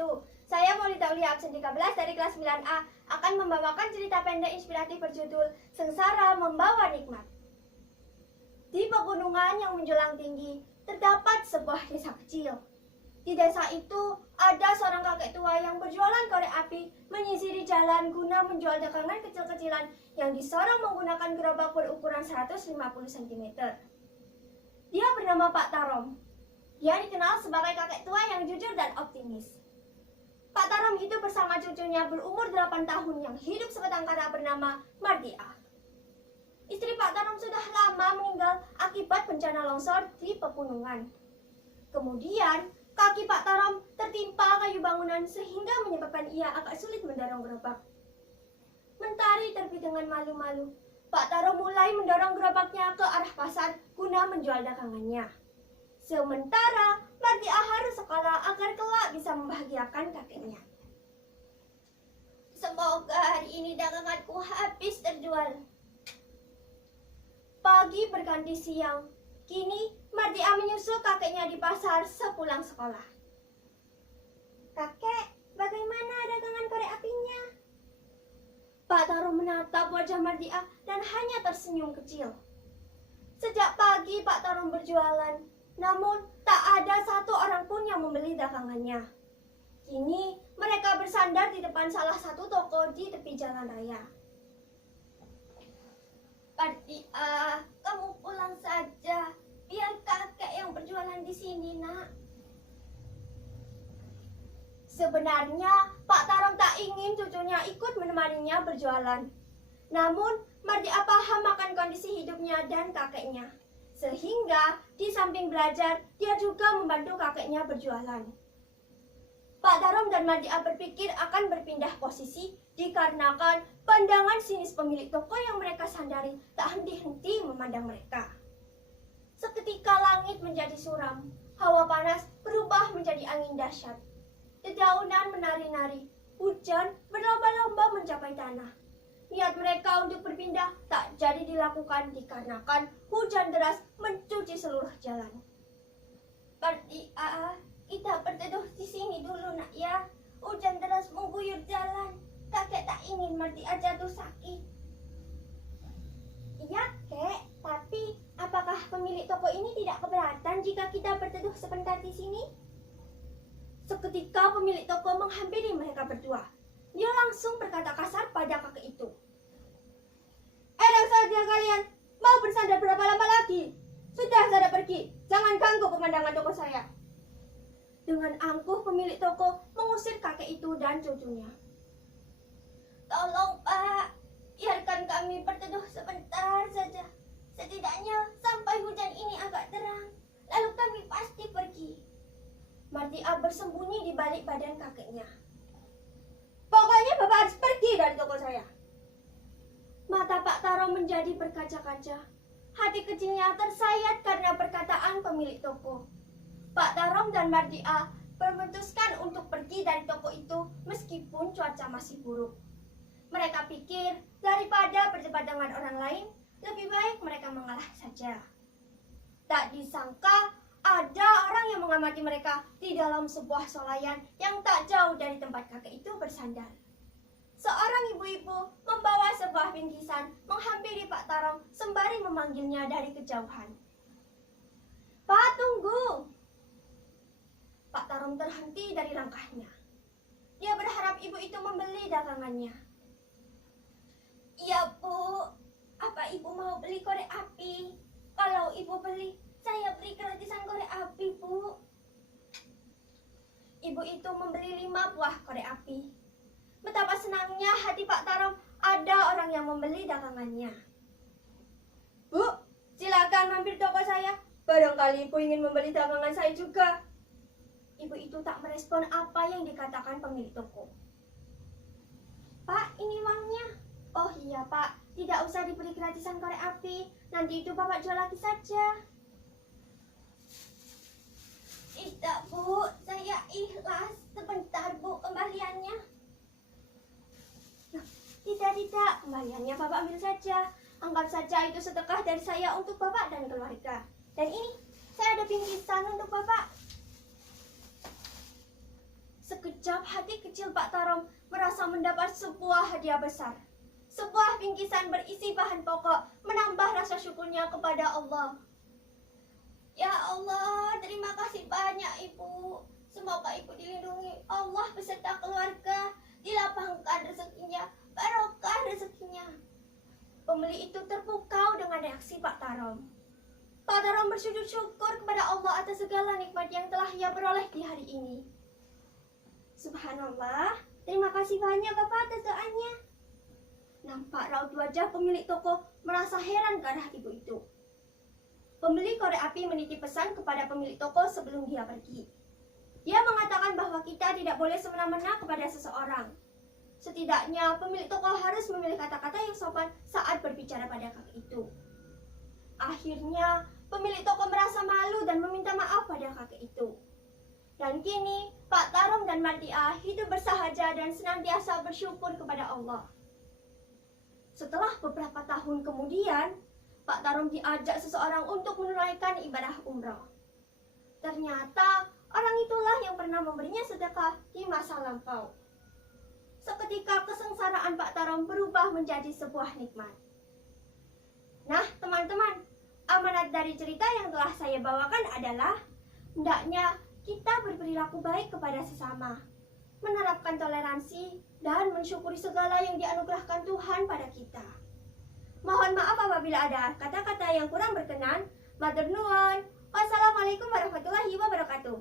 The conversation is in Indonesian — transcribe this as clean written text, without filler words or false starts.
wabarakatuh. Saya Maulida Aulia absen 13 dari kelas 9A akan membawakan cerita pendek inspiratif berjudul Sengsara Membawa Nikmat. Di pegunungan yang menjulang tinggi, terdapat sebuah desa kecil. Di desa itu, ada seorang kakek tua yang berjualan korek api menyisiri jalan guna menjual dagangan kecil-kecilan yang disorong menggunakan gerobak berukuran 150 cm. Dia bernama Pak Tarom. Dia dikenal sebagai kakek tua yang jujur dan optimis. Pak Tarom itu bersama cucunya berumur 8 tahun yang hidup sebatang kara bernama Mardiah. Istri Pak Tarom sudah lama meninggal akibat bencana longsor di pegunungan. Kemudian, kaki Pak Tarom tertimpa kayu bangunan sehingga menyebabkan ia agak sulit mendorong gerobak. Mentari terbit dengan malu-malu, Pak Tarom mulai mendorong gerobaknya ke arah pasar guna menjual dagangannya. Sementara, Mardiah harus sekolah agar kelak bisa membahagiakan kakeknya. Semoga hari ini daganganku habis terjual. Pagi berganti siang. Kini, Mardiah menyusul kakeknya di pasar sepulang sekolah. Kakek, bagaimana dagangan korek apinya? Pak Tarom menatap wajah Mardiah dan hanya tersenyum kecil. Sejak pagi Pak Tarom berjualan, namun tak ada satu orang pun yang membeli dagangannya. Kini, mereka bersandar di depan salah satu toko di tepi jalan raya. Mardiah, kamu pulang saja. Biar kakek yang berjualan di sini, nak. Sebenarnya, Pak Tarom tak ingin cucunya ikut menemaninya berjualan. Namun, Mardiah paham akan kondisi hidupnya dan kakeknya. Sehingga, di samping belajar, dia juga membantu kakeknya berjualan. Pak Tarom dan Mardiah berpikir akan berpindah posisi dikarenakan pandangan sinis pemilik toko yang mereka sandari tak henti-henti memandang mereka. Seketika langit menjadi suram, hawa panas berubah menjadi angin dahsyat. Dedaunan menari-nari, hujan berlomba-lomba mencapai tanah. Niat mereka untuk berpindah tak jadi dilakukan dikarenakan hujan deras mencuci seluruh jalan. Mardiah, kita berteduh di sini dulu, nak ya. Hujan deras mengguyur jalan. Kakek tak ingin Mardiah jatuh sakit. Iya, kek. Tapi, apakah pemilik toko ini tidak keberatan jika kita berteduh sebentar di sini? Seketika pemilik toko menghampiri mereka berdua. Dia langsung berkata kasar pada kakek itu. Enak saja kalian, mau bersandar berapa lama lagi? Sudah saya pergi, jangan ganggu pemandangan toko saya. Dengan angkuh pemilik toko mengusir kakek itu dan cucunya. Tolong Pak, biarkan kami berteduh sebentar saja. Setidaknya sampai hujan ini agak terang, lalu kami pasti pergi. Mardiah bersembunyi di balik badan kakeknya. Pokoknya Bapak harus pergi dari toko saya. Mata Pak Tarom menjadi berkaca-kaca. Hati kecilnya tersayat karena perkataan pemilik toko. Pak Tarom dan Mardiah memutuskan untuk pergi dari toko itu meskipun cuaca masih buruk. Mereka pikir daripada berdebat dengan orang lain, lebih baik mereka mengalah saja. Tak disangka ada orang yang mengamati mereka di dalam sebuah solayan yang tak jauh dari tempat kakek itu bersandar. Seorang ibu-ibu membawa sebuah bingkisan menghampiri Pak Tarom sembari memanggilnya dari kejauhan. Pak, tunggu! Pak Tarom terhenti dari langkahnya. Dia berharap ibu itu membeli dagangannya. Iya, Bu. Apa ibu mau beli korek api? Kalau ibu beli, saya beri gratisan korek api, Bu. Ibu itu membeli 5 buah korek api. Betapa senangnya hati Pak Tarom ada orang yang membeli dagangannya. Bu, silakan mampir toko saya. Barangkali ibu ingin membeli dagangan saya juga. Ibu itu tak merespon apa yang dikatakan pemilik toko. Pak, ini uangnya. Oh iya Pak, tidak usah diberi gratisan korek api. Nanti itu Bapak jual lagi saja. Tidak Bu, saya ikhlas. Sebentar Bu kembaliannya. Tidak, kembaliannya Bapak ambil saja. Anggap saja itu sedekah dari saya untuk Bapak dan keluarga. Dan ini, saya ada bingkisan untuk Bapak. Sekedar Sekejap hati kecil Pak Tarom merasa mendapat sebuah hadiah besar. Sebuah bingkisan berisi bahan pokok menambah rasa syukurnya kepada Allah. Ya Allah, terima kasih banyak Ibu. Semoga Ibu dilindungi Allah beserta keluarga, dilapangkan rezekinya, barokah rezekinya. Pembeli itu terpukau dengan reaksi Pak Tarom. Pak Tarom bersujud syukur kepada Allah atas segala nikmat yang telah ia peroleh di hari ini. Subhanallah, terima kasih banyak Bapak atas doanya. Nampak raut wajah pemilik toko merasa heran ke arah ibu itu. Pembeli korek api menitip pesan kepada pemilik toko sebelum dia pergi. Dia mengatakan bahwa kita tidak boleh semena-mena kepada seseorang. Setidaknya pemilik toko harus memilih kata-kata yang sopan saat berbicara pada kakek itu. Akhirnya, pemilik toko merasa malu dan meminta maaf pada kakek itu. Dan kini, Pak Tarom dan Martia hidup bersahaja dan senantiasa bersyukur kepada Allah. Setelah beberapa tahun kemudian, Pak Tarom diajak seseorang untuk menunaikan ibadah umrah. Ternyata, orang itulah yang pernah memberinya sedekah di masa lampau. Seketika kesengsaraan Pak Tarom berubah menjadi sebuah nikmat. Nah, teman-teman, amanat dari cerita yang telah saya bawakan adalah hendaknya kita berperilaku baik kepada sesama, menerapkan toleransi, dan mensyukuri segala yang dianugerahkan Tuhan pada kita. Mohon maaf apabila ada kata-kata yang kurang berkenan. Matur nuwun. Wassalamualaikum warahmatullahi wabarakatuh.